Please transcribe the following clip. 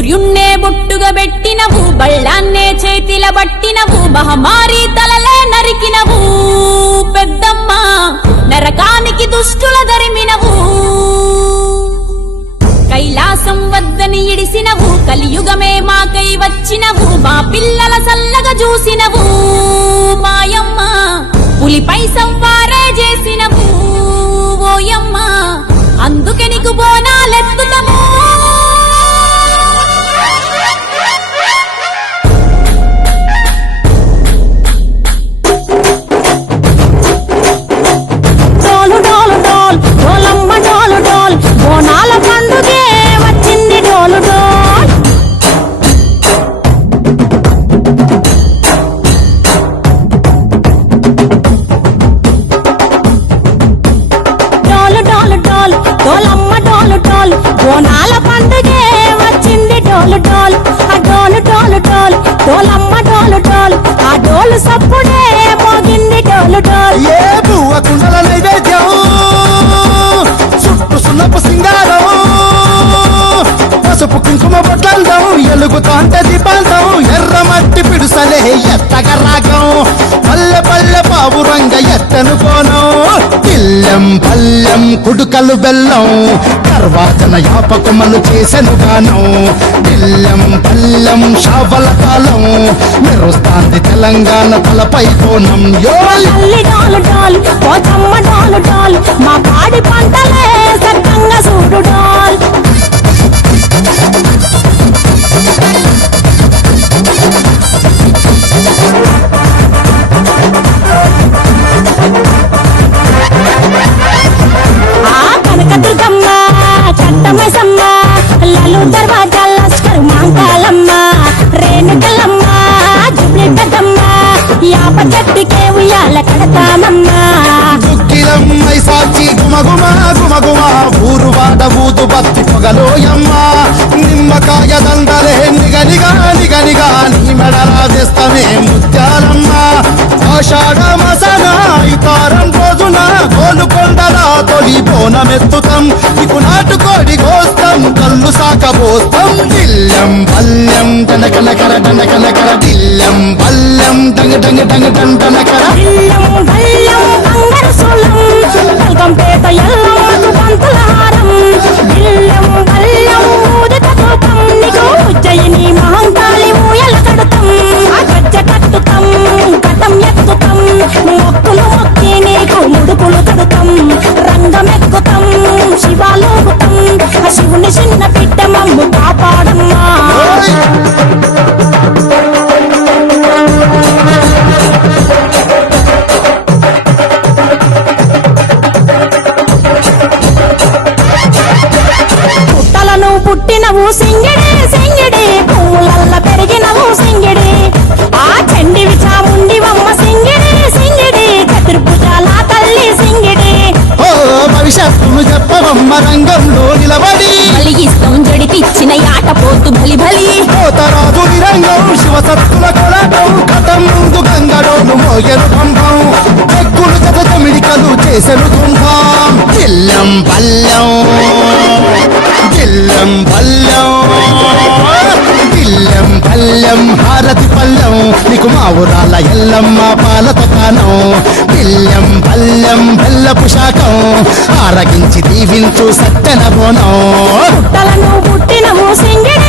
సూర్యున్నే బొట్టుగా పెట్టినవు, బళ్ళాన్నే చేతిల బట్టినవు, మహమారి తలలే నరికినవు పెద్దమ్మ, నరకానికి దుష్టుల దరిమినవు. కైలాసం వద్దని ఇడిసినవు, కలియుగమే మాకై వచ్చినవు, మా పిల్లల సల్లగా చూసినవు మాయమ్మ, పులిపై సంవారే చేసినవు ఓయమ్మ, అందుకే నీకు బోనాలెత్తుతము. బోనాల పండుగే వచ్చింది డోలు డోలు, ఆ డోలు డోలు డోలు డోలమ్మ డోలు డోలు, ఆ డోలు సప్పుడే మోగింది డోలు డోలు. ఏ బువ్వ కుండల నైవేద్యం, చుట్టు సున్నపు సింగారం, పసుపు కుంకుమ బొట్లందం, ఎలుగుతాంటే దీపాంతం, ఎర్ర మట్టి పిడుసలే ఎత్తగ రాగం, పల్లె పల్లె పావురంగ ఎత్తను కోనం, ఇల్లెం పల్లెం కుడుకలు బెల్లం, తర్వాతన యాపకమలు చేసెను గానం, ఇల్లెం పల్లెం షావల కాలం, మెరుస్తాంది తెలంగాణ తలపై కోణం. తల్లి డోలు డోలు పోచమ్మ డోలు డోలు, మా పాడి పంటలే సక్కంగా చూడు డోల్. కనకదుర్గమ్మ కట్టమైసమ్మ, లలు దర్వాజాల లస్కరు మాంకాలమ్మ, రేణుకలమ్మ జుబ్లి పెద్దమ్మ, యాప చెట్టుకే ఉయ్యాల కడతామమ్మ. దుఃఖిలమ్మై సాచి గుమగుమ గుమగుమ, ఊరు వాడ ఊదు బత్తి పొగలోయమ్మ, నిమ్మకాయ దండలే నిగనిగా నిగనిగా, నీ మెడలా వేస్తమే ముత్యాలమ్మ, ఆషాఢ మసన ఇతారం రోజున గోలుకొండల తొలి బోనమెత్తుతాం, నీకు నాటుకోడి కోస్తాం, కళ్ళు సాకబోస్తాం, దిల్లెం పల్లెం దండకనకర దండకనకర, దిల్లెం పల్లెం డంగ డంగ డంగ డండనకర, ఇల్లం బల్లం బంగారు సోలం, బల్గంపేట ఎల్లమ్మకు పంతుల హారం, ఇల్లం బల్లం ఊదిత ధూపం, నీకు ఉజ్జయిని మహంకాళి ఊయల కడుతాం, ఆ గజ్జ కట్టుతాం, కటం ఎత్తుతాం, మొక్కులు మొక్కి నీకు ముడుపులు కడుతాం, రంగమెక్కుతాం, శివాలోగుతాం, ఆ శివుని చిన్న బిడ్డ మమ్ము కాపాడమ్మా. పుట్టలను పుట్టినవు సింగిడి సింగిడి, పువ్వులల్ల పెరిగినవు సింగిడి, ఆ చండివి చాముండివమ్మ సింగిడి సింగిడి, చతుర్భుజాల తల్లి సింగిడి. ఓ భవిష్యత్తును చెప్పవమ్మ రంగంలో నిలబడి, కలిగిస్తాం జడితిచ్చిన ఆట పోతు బలి బలి, పోతరాజు నిరంగం శివసత్తుల కొలటం, కథం ముందు గంగడోను మోయను పంపం, ఎక్కులు జత జమిడికలు చేసెను తుంభం, దిల్లెం పల్లెం దిల్లెం పల్లెం దిల్లెం పల్లెం హారతి పల్లెం, నీకు మా ఊరాల ఎల్లమ్మ పాలతో కానం, దిల్లెం పల్లెం బెల్లపు శాఖం, ఆరగించి దీవించు సత్తెన బోనం. పుట్టలను పుట్టినవు సింగిడి